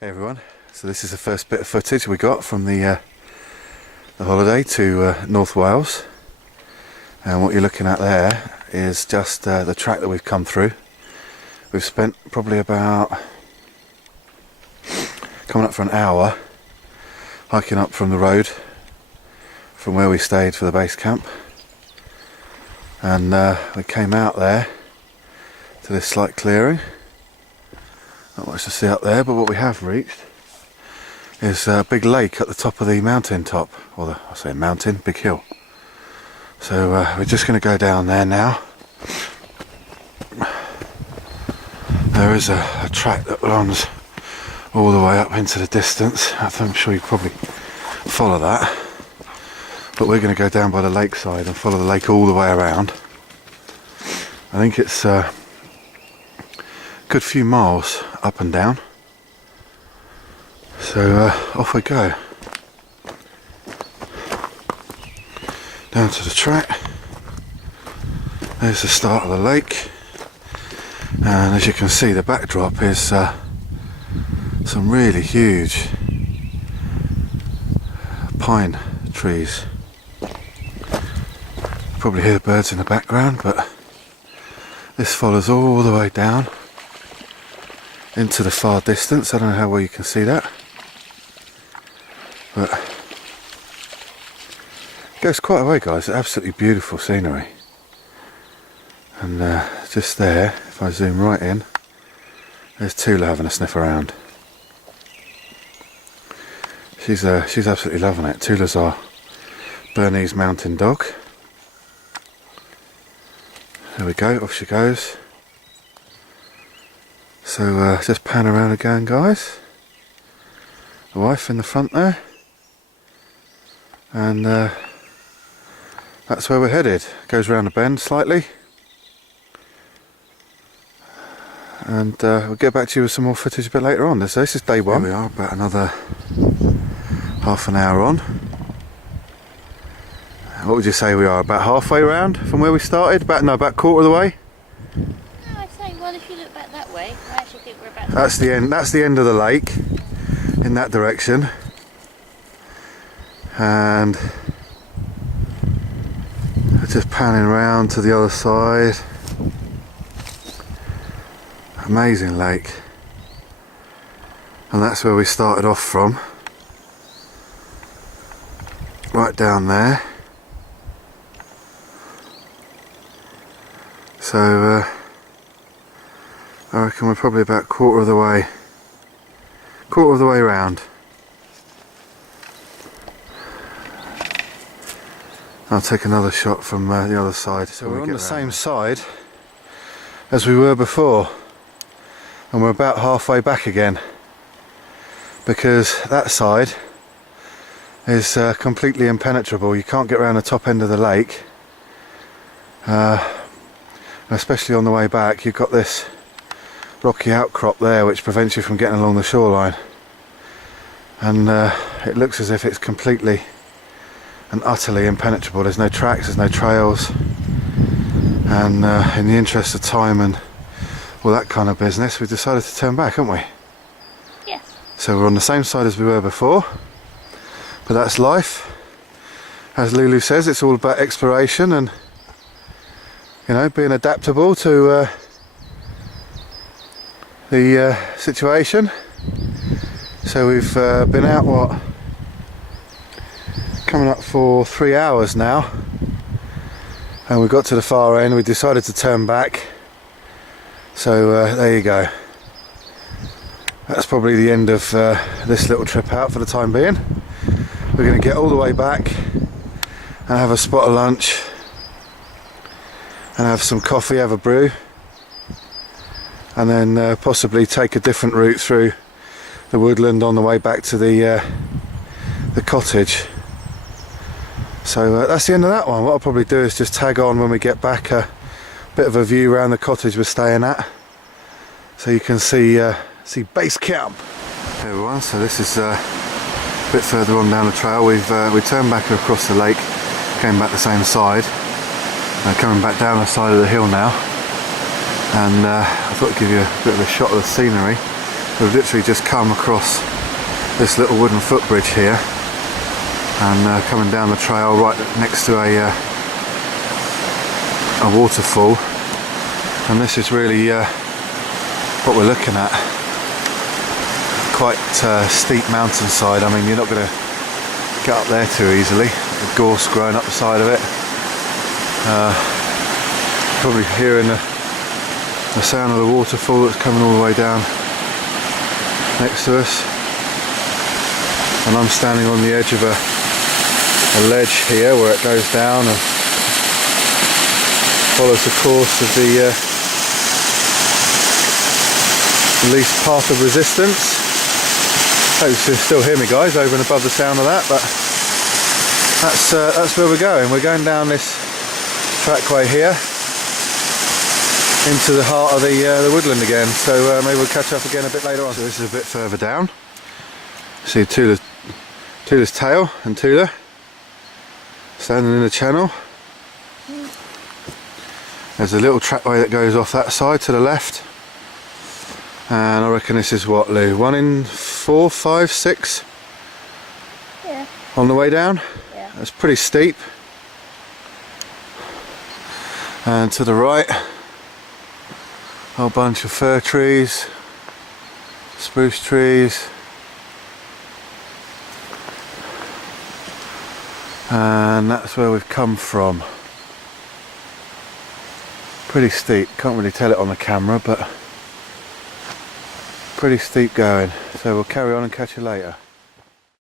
Hey everyone, so this is the first bit of footage we got from the holiday to North Wales, and what you're looking at there is just the track that we've come through. We've spent probably about coming up for an hour hiking up from the road from where we stayed for the base camp, and we came out there to this slight clearing. Not much to see up there, but what we have reached is a big lake at the top of the mountain top, or I say mountain, big hill. So we're just going to go down there now. There is a track that runs all the way up into the distance. I'm sure you probably follow that, but we're going to go down by the lakeside and follow the lake all the way around. I think it's good few miles up and down, so off we go down to the track. There's the start of the lake, and as you can see, the backdrop is some really huge pine trees. Probably hear the birds in the background, but this follows all the way down into the far distance. I don't know how well you can see that, but it goes quite a way, guys. Absolutely beautiful scenery. And just there, if I zoom right in, there's Tula having a sniff around. She's absolutely loving it. Tula's our Bernese mountain dog. There we go, off she goes. So just pan around again, guys. The wife in the front there, and that's where we're headed. Goes round the bend slightly, and we'll get back to you with some more footage a bit later on. So this is day one. Here we are, about another half an hour on. What would you say we are? About halfway round from where we started? About quarter of the way. Well, if you look back that way, I actually think we're about. That's the end. That's the end of the lake, in that direction, and just panning around to the other side. Amazing lake, and that's where we started off from. Right down there. So. I reckon we're probably about quarter of the way round. I'll take another shot from the other side. So we're on the same side as we were before, and we're about halfway back again, because that side is completely impenetrable. You can't get around the top end of the lake, especially on the way back. You've got this rocky outcrop there which prevents you from getting along the shoreline, and it looks as if it's completely and utterly impenetrable. There's no tracks, there's no trails, and in the interest of time and all that kind of business, we've decided to turn back, haven't we? Yes. So we're on the same side as we were before, but that's life. As Lulu says, it's all about exploration and, you know, being adaptable to the situation. So we've been out coming up for 3 hours now, and we got to the far end. We decided to turn back, so there you go. That's probably the end of this little trip out for the time being. We're going to get all the way back and have a spot of lunch and have some coffee, have a brew, and then possibly take a different route through the woodland on the way back to the cottage. So that's the end of that one. What I'll probably do is just tag on when we get back a bit of a view around the cottage we're staying at, so you can see base camp. Hey everyone, so this is a bit further on down the trail. We turned back across the lake, came back the same side, coming back down the side of the hill now, and I thought I'd give you a bit of a shot of the scenery. We've literally just come across this little wooden footbridge here, and coming down the trail right next to a waterfall, and this is really what we're looking at. Quite steep mountainside. I mean, you're not going to get up there too easily. The gorse growing up the side of it. Probably hearing the sound of the waterfall that's coming all the way down next to us. And I'm standing on the edge of a ledge here where it goes down and follows the course of the least path of resistance. Hope you can still hear me, guys, over and above the sound of that, but that's where we're going. We're going down this trackway here into the heart of the woodland again, so maybe we'll catch up again a bit later on. So this is a bit further down. See Tula's tail and Tula standing in the channel. There's a little trackway that goes off that side to the left, and I reckon this is what, Lou? 1 in 4, 5, 6? Yeah. On the way down? Yeah. That's pretty steep. And to the right, a whole bunch of fir trees, spruce trees, and that's where we've come from. Pretty steep, can't really tell it on the camera, but pretty steep going. So we'll carry on and catch you later.